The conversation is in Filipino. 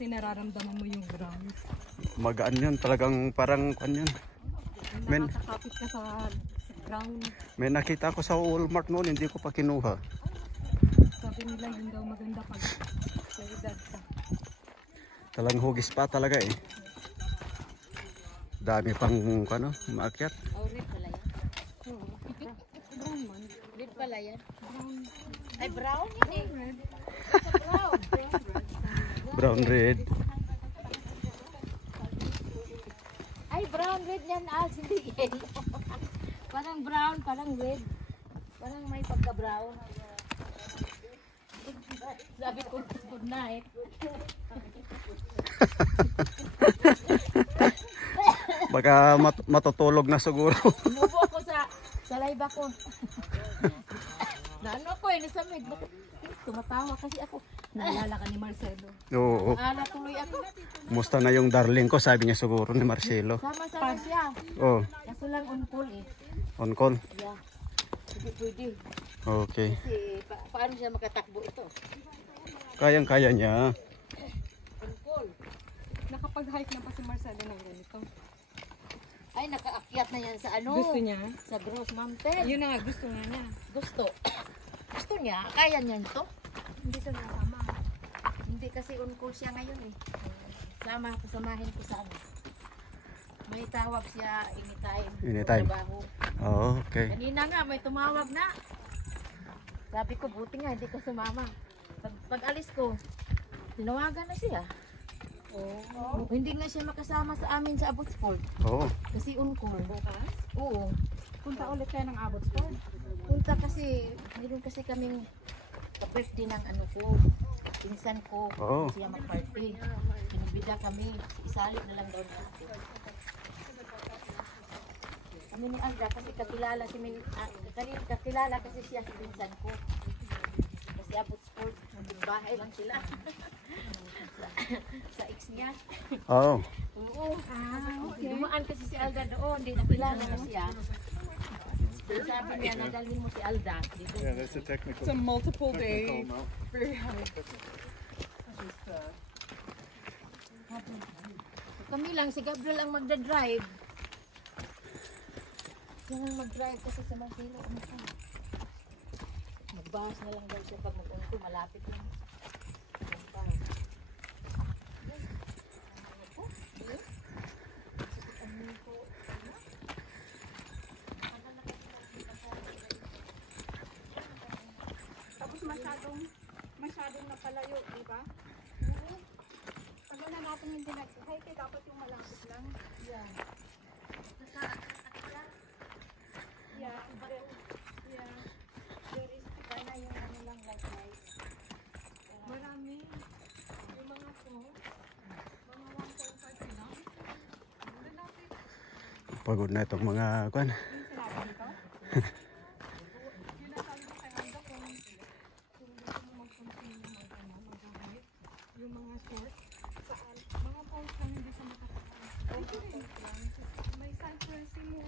kasi nararamdaman mo yung ground. Magaan yun, talagang parang kwan yun. Nakakapit ka sa ground. May nakita ko sa Walmart noon, hindi ko pa kinuha. Sabi nila yun daw maganda pag sa edad ka. Talang hugis pa talaga eh. Dami pang ano, maakyat. Oh, red pala yan. Brown man. Red pala yan. Brown. Ay, brown yun eh. Red. Brown. Brown red. Ay, brown red yan. Hindi yellow. Parang brown, parang red. Parang may pagka-brown. Sabi ko, good night. Baka matutulog na siguro. Umubo ko sa live ako. Naano ko eh, nasamig. Tumatawa kasi ako. Naalala ka ni Marcelo. Oo. Natuloy ako. Musta na yung darling ko, sabi niya siguro ni Marcelo. Sama-sama siya. Oh, Kaso lang on call eh. on call. Yeah. Hindi pwede. Okay. Kasi paano siya makatakbo ito? Kayang-kaya niya. On call. Nakapag-hike na pa si Marcelo ng ganito. Ay, nakaakyat na yan sa ano? Gusto niya? Sa Gross Mountain. Yun na nga, gusto nga niya. Gusto. Gusto niya? Kaya niya ito? Hindi siya nasama. Hindi kasi on call siya ngayon eh. Kasamahin ko sa ano. May tawag siya anytime. Anytime. Trabaho. Oh, okay. Kanina nga may tumawag na. Sabi ko buti nga hindi ka sumama. Pag alis ko, tinawagan na siya. Hindi na siya makasama sa amin sa Abbotsford. Oo. Kasi on call. Bukas? Oo. Punta ulit kayo ng Abbotsford? Punta kasi, meron kasi kaming ka-birthday ng ano ko, pinsan ko, Oo. siya mag-party. Pinibida kami, isali na lang daw natin. Kami ni Alda kasi kakilala kakilala kasi siya si pinsan ko. Kasi Abbotsford, bahay lang sila. sa ex niya. Oo. Oo. Okay. Dumaan kasi si Alda doon, hindi nakilala na siya. Sabi niya, nadalhin mo si Alda. Yeah, that's a technical. It's a multiple day. no? Very hard. Kami lang, si Gabriel ang magdadrive. Siya lang mag-drive kasi sa Marcelo. Magbahas na lang daw siya pag mag-unto, malapit lang. Tapos masyadong napalayo, di ba? Tagal na natin hindi nag-hike, dapat yung malapit lang. Yeah. Yeah. Yeah. There is sana yung ano lang like light. Marami. Yung mga to, mga 1.5 lang. Malapit. Pagod na itong mga kwan. Yung sinabi dito? Yun ang sabi ko kay Alda kung gusto mo mag-continue mag-hike. Yung mga short, saan? Mga post lang hindi sa makakasama. May cypress mo.